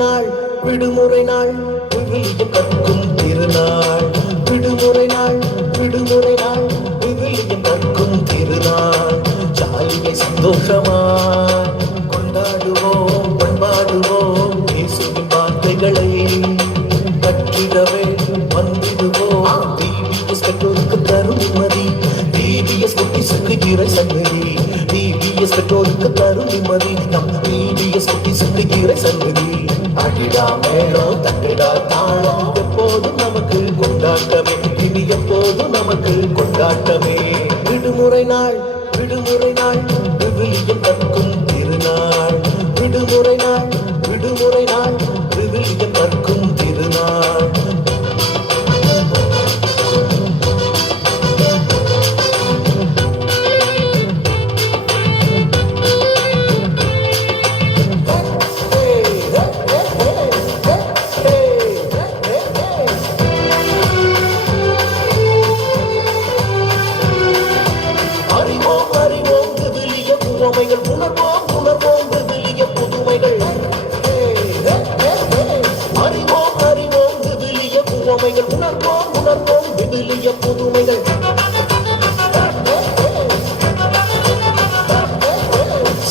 நாள் விடுமுறை நாள் விவிலியம் கற்கும் திருநாள். விடுமுறை நாள் விடுமுறை நாள் விவிலியம் கற்கும் திருநாள். ஜாலியை சந்தோஷமா கொண்டாடுவோம் பண்பாடுவோம் இயேசுவின் வார்த்தைகளை கற்றிடவே வந்திடுவோம். VBS பெற்றோருக்கு தரும் நிம்மதி, VBS குட்டிசுக்கு இறை சன்னதி. VBS பெற்றோருக்கு தரும் நிம்மதி, நம் VBS குட்டிசுக்கு இறை சன்னதி. அடிடா மேளம் தட்டிடா தாளம் எப்போதும் நமக்கு கொண்டாட்டமே, இனி எப்போதும் நமக்கு கொண்டாட்டமே. விடுமுறை நாள் விடுமுறை நாள் விவிலியம் கற்கும் திருநாள். விடுமுறை நாள் விடுமுறை நாள் விவிலியம் கற்கும் திருநாள். அறிவோம் அறிவோம் விவிலிய உவமைகள், உணர்வோம் உணர்வோம் விவிலிய புதுமைகள். அறிவோம் அறிவோம் விவிலிய உவமைகள், உணர்வோம் உணர்வோம் விவிலிய புதுமைகள்.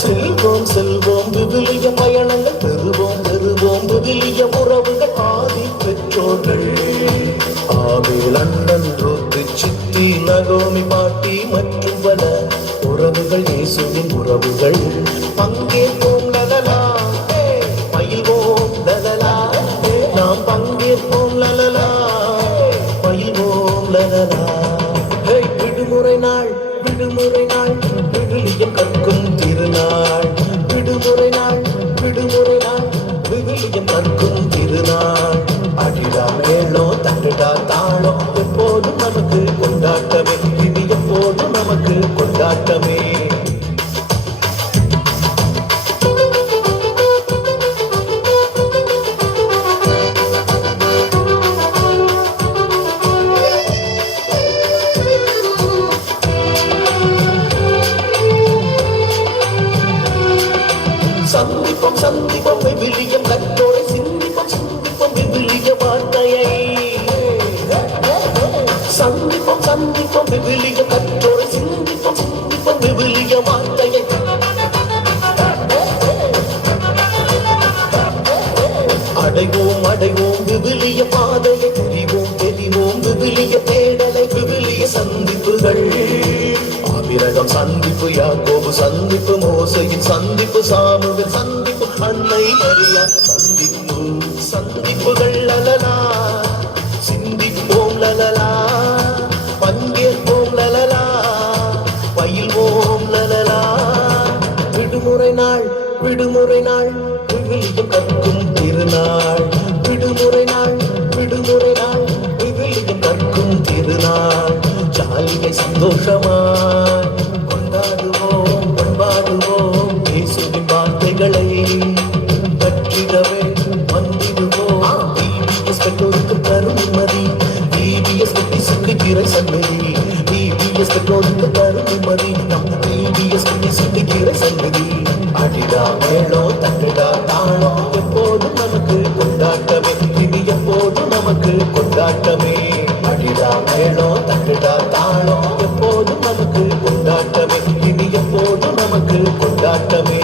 செல்வோம் செல்வோம் விவிலிய பயணங்கள், பெறுவோம் பெறுவோம் விவிலிய உறவுகள். ஆதி பெற்றோர்கள் ஆபேல் அண்ணன் ரோத்து சித்தி நகோமி பாட்டி மற்றும் பல உறவுகள் இயேசுவின் உறவுகள். பங்கேற்போம் லலலா பயில்வோம் லலலா, நாம் பங்கேற்போம் லலலா பயில்வோம் லலலா. விடுமுறை நாள் விடுமுறை நாள் விவிலியம் கற்கும் திருநாள். விடுமுறை நாள் விடுமுறை நாள் விவிலியம் கற்கும் திருநாள். அடிடா மேளம் தட்டுடா தாளம் எப்போதும் நமக்கு கொண்டாட்டமே, இது எப்போதும் நமக்கு கொண்டாட்டமே. சந்திப்போம் சந்திப்போம் விவிலியம் கற்றோரை, சிந்திப்போம் சிந்திப்போம் விவிலிய வார்த்தையை. சந்திப்போம் சந்திப்போம் விவிலிய கற்றோரை, சிந்திப்போம் சிந்திப்போம் விவிலிய வார்த்தையை. அடைவோம் அடைவோம் விவிலிய பாதையை, தெரிவோம் தெரிவோம் விவிலிய தேடலை. விவிலிய சந்திப்புகள் ஆபிரகாம் சந்திப்பு, யாக்கோபு சந்திப்பு, மோசேயின் சந்திப்பு, சாமுவேல் சந்திப்பு, அன்னை மரியா சந்திப்பு. சந்திப்புகள் லலலா சிந்திப்போம் லலலா, பங்கேற்போம் லலலா பயில்வோம் லலலா. விடுமுறை நாள் விடுமுறை நாள் விவிலியம் கற்கும் திருநாள். விடுமுறை நாள் விடுமுறை நாள் விவிலியம் கற்கும் திருநாள். ஜாலியை சந்தோஷமாய் கொண்டாடுவோம் பண்பாடுவோம் இயேசுவின் வார்த்தைகளை கற்றிடவே வந்திடுவோம். VBS பெற்றோருக்கு தரும் நிம்மதி, VBS குட்டிசுக்கு இறை சன்னதி. VBS பெற்றோருக்கு தரும் நிம்மதி, நம் VBS குட்டிசுக்கு இறை சன்னதி. அடிடா மேளம் தட்டிடா தாளம் எப்போதும் நமக்கு கொண்டாட்டமே, இனி எப்போதும் நமக்கு கொண்டாட்டமே. அடிடா மேளம் தட்டிடா தாளம் எப்போதும் நமக்கு கொண்டாட்டமே, இனி எப்போதும் நமக்கு கொண்டாட்டமே.